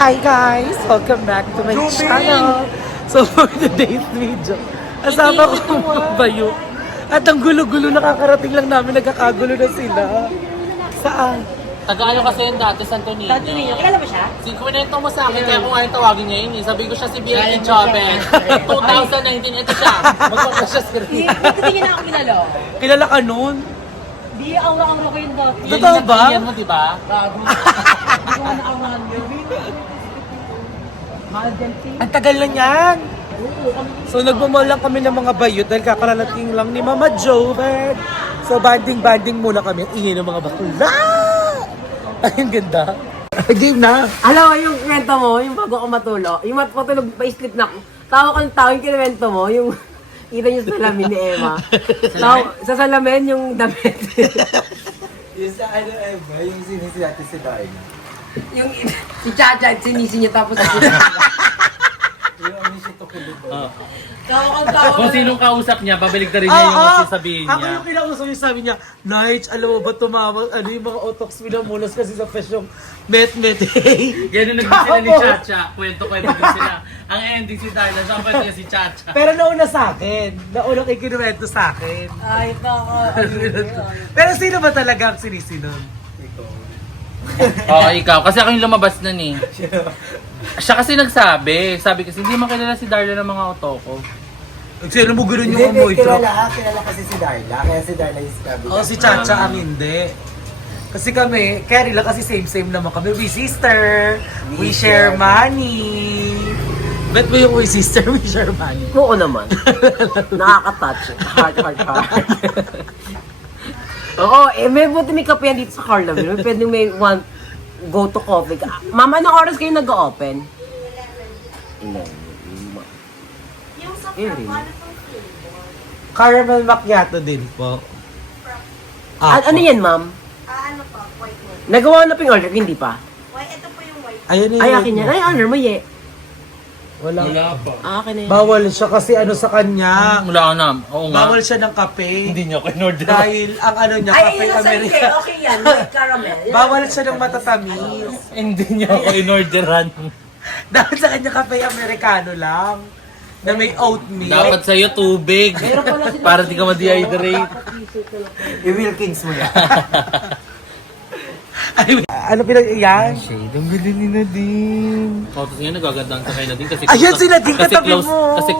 Hi guys! Welcome back to my channel. So for today's video, asama ko ang bayo. At ang gulo-gulo, nakakarating lang namin, nagkakagulo na sila. Saan? Tagalog kasi yun dati, Santo Niño. Santo Niño, kilala mo siya? Kwento mo sa akin, kaya kung ngayon tawagin niya yun. Sabi ko siya si Bianchi Chobet. 2019, ito siya. Magpapasya siya si Hindi, hindi niya na ako kilala. Kilala ka nun? Di, aura-aura ko yun dati. Yan Totoo yung ba? nagpilihan mo, di ba? Bago. Hindi ko na-aurahan yun. Mahal dyan, T. Ang tagal na yan! So nagmamall lang kami ng mga bayot dahil kakaralating lang ni Mama Jobet. So banding-banding muna kami. Ang ingay ng mga bakla! Ay, ang ganda. Game na. Alam mo, yung kwento mo, yung bago ako matulog, yung matulog, pa-sleep na ako. Tawa ko ng tao, yung kinuwento mo, yung kita niyo sa salamin ni Emma. Sa salamin, yung damit. Yung sa ano, Eva, yung sinisi natin si Darna. yung si Chacha at sinisi niya tapos Yung ano siya to kulubog. tawa ko tawa. Kung sinong kausap niya, babalik na rin niya yung sasabihin Ako niya. yung kinausap niya, sabi niya, Nige, alam mo ba tumawag, ano yung mga otoks minamulas kasi sa fresh yung met-met. Ganun naging sila ni Chacha. Kwento-kwento din sila. Ang ending si Darla, siya ang kwento niya si Chacha. Pero nauna sa akin. Nauna kay kinuwento sa akin. Ay, taka. Pero sino ba talaga ang sinisinon? Oo, ikaw. Kasi ako yung lumabas nun eh. Siya kasi nagsabi. Sabi kasi, hindi makilala si Darla ng mga otoko. Sino mo gano'n yung Hindi, amoy truck? kilala kasi si Darla. Kaya si Darla yung sabi. Oo, si Chacha ang hindi. Kasi kami, Kerry lang kasi same-same naman kami. We sister, we share money. Bet mo yung we sister, we share money. Oo naman. Nakaka-touch. Heart. Oo, may buti may kape yan dito sa Carlaville. Pwede may one go to coffee. Mama, anong oras kayo nag-open? 11. Yung sa Really? ano pong flavor? Caramel macchiato din po. Ano yan, ma'am? Ano pa? White milk. Nagawa na pa yung order, hindi pa? White, ito po yung white. Ayun Ay, akin yan. Ay, order mo, ye. Wala. pa. Akin na yan. Bawal siya kasi ano sa kanya. Wala na. Oo nga. Bawal siya ng kape. Hindi niya ako in-order. Dahil ang ano niya, Ay, kape yun ang sarili. America. Okay yan. White caramel. Bawal siya ng matatamis. Hindi niya ako in-orderan. Dahil sa kanya kape Americano lang. Na may oatmeal. Dapat sa'yo tubig. Para di ka ma-dehydrate. I-Wilkins mo yan. Ay, ano yan? Shade, ang galing ni Nadine. Tapos ngayon nagagandang sa kay Nadine kasi Ayan si Nadine, kasi katabi close, mo. Kasi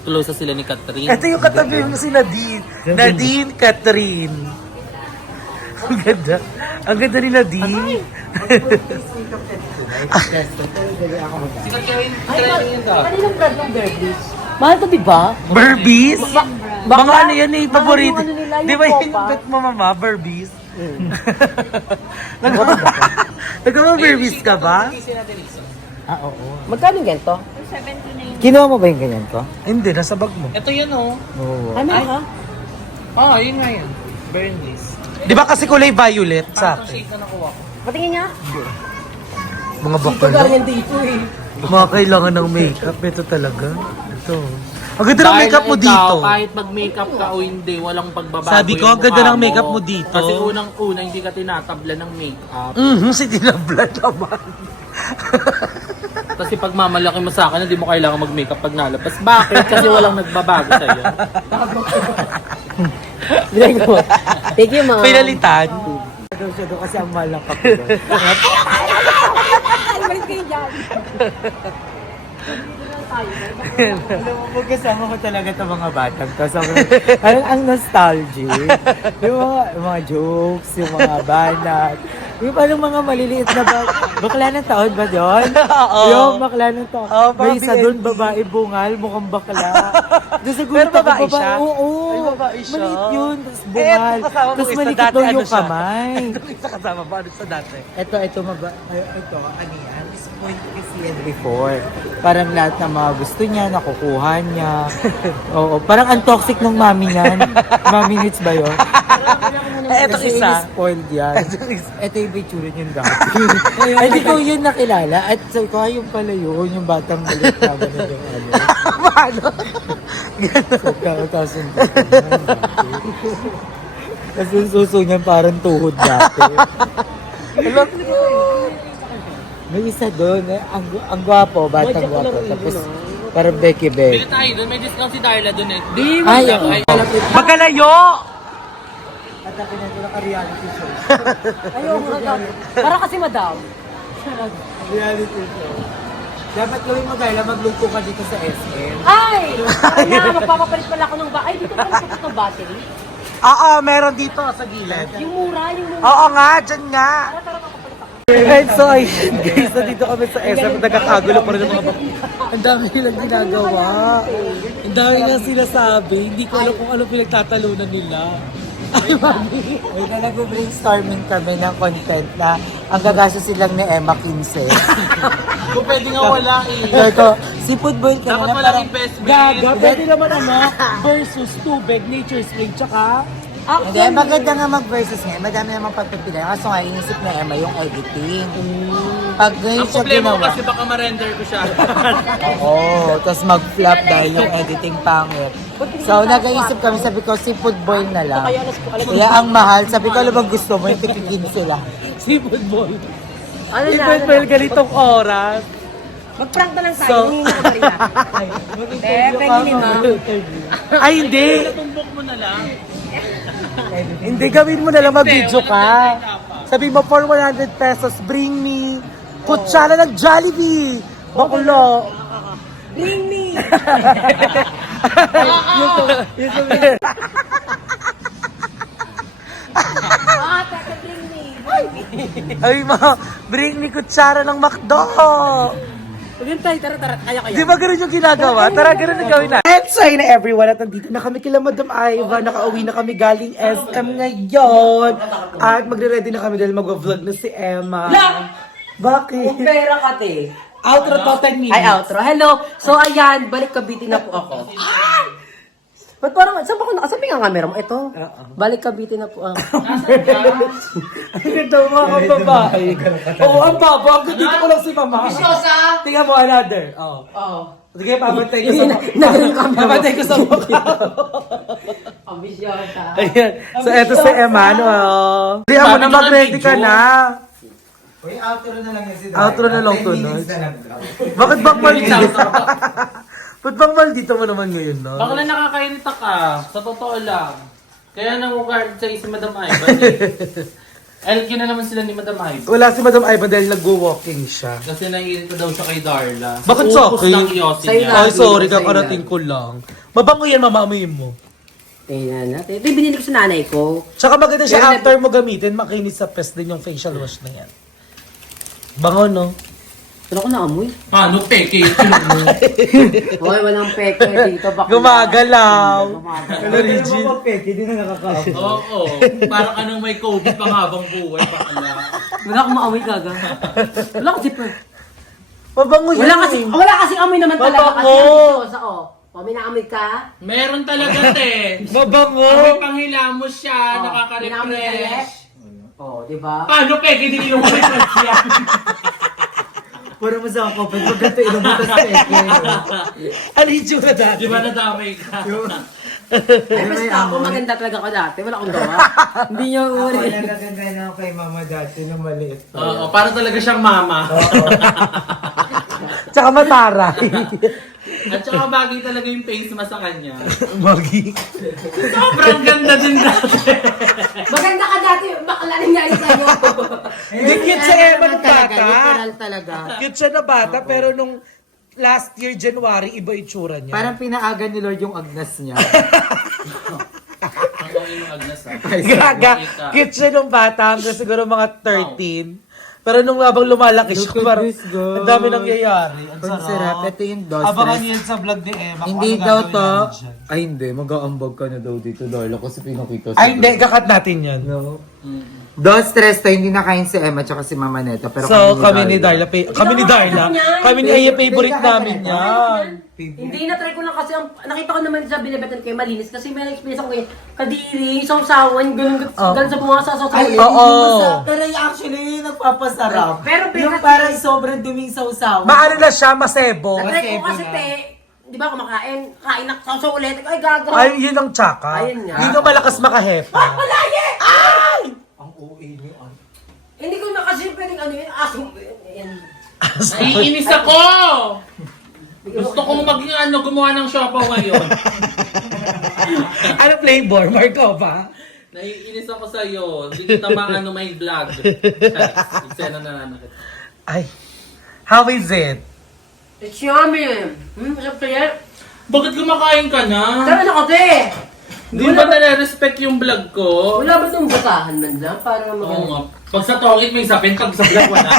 close na sila ni Catherine. Ito yung katabi mo si Nadine. Nadine Catherine. Ang ganda. Ang ganda ni Nadine. Si Catherine, yun daw. Kaninong brand ng Berblies? Mahal to, di ba? Burbies? Baka- Mga ano yan eh, paborito. Mahal yung ano nila, yung Di ba yun yung Copa? bet mo mama, Burbies? Nagka-Burbies ka ba? Ah, oo. Magkano yung ganito? Kinuha mo ba yung ganyan ko? Hindi, nasa bag mo. Ito yan oh. Oo. Ano ka? Yun nga yan. Burnley's. Di ba kasi kulay violet sa Parang akin? shade na nakuha ko. Patingin nga. Mga Ito bakla. ganyan dito eh. Mga kailangan ng makeup. Ito talaga. Ito. Ang ganda ng makeup mo Dahil dito. ikaw, kahit mag-makeup ka o hindi, walang pagbabago Sabi ko, yung ang ganda mukha ng makeup mo mo. dito. Kasi unang-una, hindi ka tinatabla ng makeup. Si Tinabla naman. Kasi pag mamalaki mo sa akin, hindi mo kailangan mag-makeup pag nalapas. Bakit? Kasi walang nagbabago sa'yo. Bilay ko. Thank you, ma'am. Pinalitan. Daw siya doon kasi ang malak ako doon. Balik kayo dyan. Alam mo, magkasama ko talaga itong mga batang to. Parang ang nostalgic. Yung mga jokes, yung mga banat. Yung parang mga maliliit na bakla ng taon ba doon? Oo. Yung bakla ng taon. Oo, May parang isa doon, BNT. babae bungal, mukhang bakla. Doon sa Pero babae siya? Oo. Ay, babae siya. Maliit yun, tapos Eh, bungal. ito kasama mo Tapos isa malikot dati, daw ano yung siya? kamay. Isa kasama ba? Ano sa dati? Ito, ano yan? Disappoint kasi yan before. Parang lahat ng mga gusto niya, nakukuha niya. Oo, parang ang toxic ng mami niyan. Mami needs ba yun? Ito Kasi isa. spoiled yan. Ito isa. Ito yung picture niyan dati. Ay, di ko yun nakilala. At so, ko yung pala yun, yung batang maliit na ganun yung ano. Paano? So, tapos yung tapos yung suso niyan parang tuhod dati. May isa doon, ang gwapo, batang gwapo. Tapos, parang Becky Bili Beck. tayo doon, may discount si Darla doon eh. Ay, ako. Magkalayo! At ako na ito naka-reality show. Ayaw, para kasi madam. Reality show. Dapat gawin mo dahil magluto ka dito sa SM. Ay! Kaya magpapapalit pala ako ng ba... Ay, dito pala sa ng battery. Oo, meron dito sa gilid. Yung mura, yung mura. Oo nga, dyan nga. And so, ayun guys, nandito kami sa SM. Nagkakagulo pa rin ng mga ang dami nilang ginagawa. Ang dami nilang sinasabi. Hindi ko alam kung ano pinagtatalunan nila. Ay, mami. Ay, na nag-brainstorming kami ng content na ang gagastos silang ni Emma 15. Kung pwede nga wala eh. Sabi ko, seafood boil ka Dapat na walang parang... investment. Gaga, pwede naman ano, versus tubig, nature spring, tsaka Hindi, maganda nga mag-versus nga. Madami namang pagpipila. Kaso nga, inisip na Emma yung editing. Pag ngayon Ang siya problema ko ginawa, kasi baka ma-render ko siya. oo, tapos mag-flop dahil yung editing pangit. So, nag-iisip kami, sabi ko, seafood boil na lang. Kaya ang mahal, sabi ko, ano bang gusto mo? Yung tikikin sila. seafood bowl. Ano na, Seafood bowl ganitong oras. Mag-prank na lang tayo. Hindi na Marina. Pwede lima. Ay, hindi. Tumbok mo na lang. Hindi, gawin mo na lang mag-video ka. Sabi mo, for 100 pesos, bring me kutsara ng Jollibee. Bakulo. Bring me! Teka, bring me. Ay, bring me kutsara ng McDo. Huwag yun tayo, tara, kaya. Di ba ganun yung ginagawa? Tara, ganun ang gawin na. And so, na everyone, at nandito na kami kila Madam Iva. Nakauwi na kami galing SM ngayon. At magre-ready na kami dahil mag-vlog na si Emma. Bakit? Pera ka, te. Outro to 10 minutes. Ay, outro. Hello. So, ayan, balik Cavite na po ako. Ba't parang, saan ba ako nakasabi nga camera mo? Ito. Balik Cavite na po ako. Ang ganda mo mga babae. Oo, ang babo. Ang dito ko lang si Mama. Tingnan mo, another. Oo. Sige, pabantay ko sa mukha. Pabantay ko sa mukha. Ambisyosa. Ayan. So, eto si Emmanuel. Hindi, ako na mag-ready ka na. Uy, outro na lang yan si Outro na lang 10 to, minutes no? na lang. Bakit bang maldito? Ba't bang maldito mo naman ngayon, no? Baka na nakakairita ka. Sa totoo lang. Kaya nang-guard sa'yo si Madam Ivan eh. LQ na naman sila ni Madam Ivan. Wala si Madam Ivan dahil nag-walking siya. Kasi naiirita daw siya kay Darla. Bakit Upos sa akin? ng yosi Sa'yo niya. na. Ay, sorry, Sa'yo kakarating ko lang. Mabango yan, mamaamoyin mo. Tingnan natin. Ito yung binili ko sa nanay ko. Tsaka maganda siya Pero- after mo gamitin, makinis sa pest din yung facial wash na yan. Bango, no? Pero ako naamoy. Paano peke? Hoy, walang peke dito. Bakla. Gumagalaw. Gumagalaw. Ano, rigid? Pwede, di na nakakaamoy. Oo. Parang anong may COVID pang habang buhay. Bakla. Wala akong maamoy kaga. Wala akong zipper. Mabango yan. Wala kasi amoy naman talaga. Kasi Mabango. ang dito sa may naamoy ka? Meron talaga, te. Mabango. May panghilamos siya. May naamoy ka, Nakaka-refresh. Di ba? Paano peke? Hindi nilong refresh yan. Puro mo sa ako, pag ganito inubutas sa eke. Ano yung tsura dati? Di ba nadamay ka? Ay, basta ako maganda talaga ako dati. Wala akong gawa. Hindi niyo Ako uri. nagaganda na ako kay mama dati nung maliit pa. Oo, para talaga siyang mama. Tsaka mataray. At saka bagay talaga yung face mask sa kanya. Magi. Sobrang ganda din dati. Maganda ka dati. Bakla nangyari sa'yo. Hindi cute si Emma nung bata. Literal talaga. Cute siya na bata, pero nung last year, January, iba itsura niya. Parang pinaaga ni Lord yung agnas niya. Ang kawin ng Agnes ah. Gaga. Cute siya nung bata, hanggang siguro mga 13. Pero nung habang lumalaki siya, Look at parang this, guys. ang dami nangyayari. Ang Ang sarap. Ito yung dos Abangan stress. niyo yan sa vlog ni Emma. kung Hindi ano daw gagawin to. namin dyan. Ay hindi, mag-aambag ka na daw dito, Darla, kasi pinakita sa Ay, hindi. Kakat natin yan. No. Dos stress to, hindi nakain si Emma tsaka si Mama Neto. Pero So, kami ni Darla. Kami ni Darla. Kami ni Aya, favorite namin yan. Hindi na try ko lang kasi nakita ko naman sa binibetan kayo malinis kasi may experience ako ngayon. Kadiri, sausawan, ganun sa pumasa sa sausawan. Oo. Pero actually, nagpapasarap. Pero yung parang sobrang duming sausaw. Maano na siya, masebo. Na-try ko kasi di ba kumakain, kain na sausaw ulit. Ay, gaga. Ay, yun ang tsaka. Ayun nga. Yun ang malakas makahepa. Malaye! Ay! Ang OA niyo. Hindi ko na kasi pwedeng ano yun, aso. Yan. Naiinis ako! Gusto kong maging gumawa ng siopaw ngayon. Ano flavor? Marcova? Naiinis ako sa'yo. Hindi kita maano may vlog. Eksena na naman. Ay, how is it? It's yummy. Masarap kaya. Bakit kumakain ka na? Tara na kasi. Hindi ba nare-respect yung vlog ko? Wala ba itong basahan man na? Para Oo maganda. nga. Pag sa tongit may sapin, pag sa vlog wala.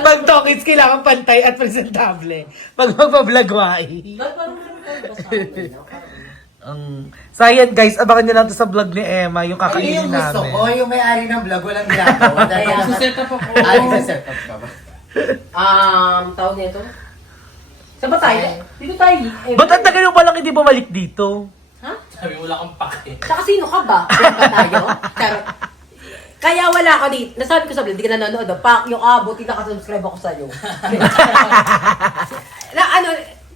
Pag talkies, kailangan pantay at presentable. Pag magpa-vlog, wai. Parang maganda basahan man na. So ayan guys, abangan nyo lang to sa vlog ni Emma, yung Ay, kakainin yung gusto namin. ko, yung may-ari ng vlog, walang ginagawa. Nagsuset up ako. Ay, isa-set up ka ba? Tawag nito? Saan ba tayo? Dito tayo. Ba't ang tagal yung palang hindi bumalik dito? Ha? Sabi wala kang pake. Saka sino ka ba? Sino ba tayo? Charot. Kaya wala ka dito. Nasabi ko sa vlog, hindi ka nanonood. Pak, yung buti nakasubscribe ako sa'yo.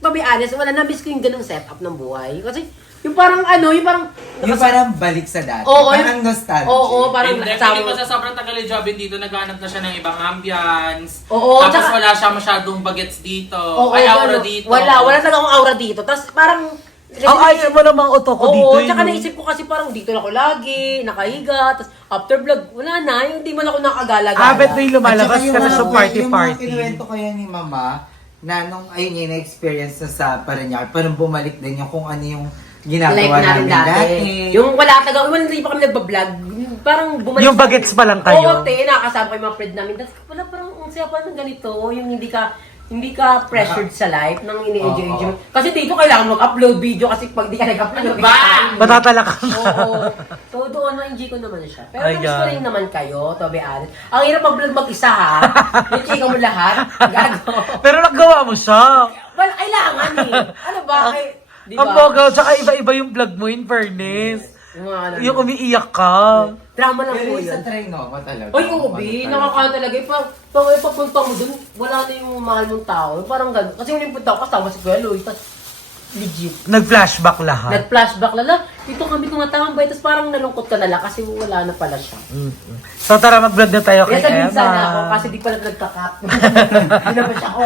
To be honest, wala na-miss ko yung ganung setup ng buhay. Kasi, yung parang Yung parang balik sa dati. Oo, Parang nostalgia. Oo, parang Hindi, feeling ko sa sobrang tagal ni Jobin dito, naghanap na siya ng ibang ambience. Oo, Tapos tsaka- wala siya masyadong bagets dito. Oo, Ay, aura ano, dito. Wala talaga akong aura dito. Tapos parang... Ang ayaw mo namang otoko dito. Oo, tsaka no? naisip ko kasi parang dito na ako lagi, nakahiga, tapos after vlog, wala na, yung hindi man ako nakagala-gala. Habit na yung lumalabas At saka ka na sa yung mga party-party. kinuwento ko yan ni Mama, na nung ayun yung na-experience na sa Parañaque, parang bumalik din yung kung ano yung ginagawa Life natin namin dati. dati. Yung wala taga, hindi pa kami nagbablog, parang bumalik. Yung bagets pa lang kayo. Oo, te, nakakasama ko yung mga friend namin. Tapos wala parang, ang saya pa ng ganito, yung hindi ka pressured sa life nang ini-enjoy. Kasi dito kailangan mag-upload video kasi pag di ka nag-upload, Ba? Matatalak ka. Oo. So doon na-enjoy ko naman siya. Pero Ayan. gusto rin naman kayo, to be honest. Ang hirap mag-vlog mag-isa ha. I-chika mo lahat. Gago. Pero nagawa mo siya. Well, kailangan eh. Ano ba? Di Ang bogaw, tsaka iba-iba yung vlog mo in fairness. Yung mga ano. Yung umiiyak ka. Drama lang Pero po yung yun. sa Trinoma talaga. Ay, oo, B. Nakakano talaga. Pag papunta mo dun, wala na yung mahal mong tao. Parang gano'n. Kasi yung punta ko, kasama si Kuya Lloyd. Tapos, legit. Nag-flashback lahat. Nag-flashback lala. Dito kami tumatambay. Tapos parang nalungkot ka na lang kasi wala na pala siya. So tara, mag-vlog na tayo kay Kaya sabihin sana ako Emma. kasi di pala nagka-cut. Hindi na ba siya ako?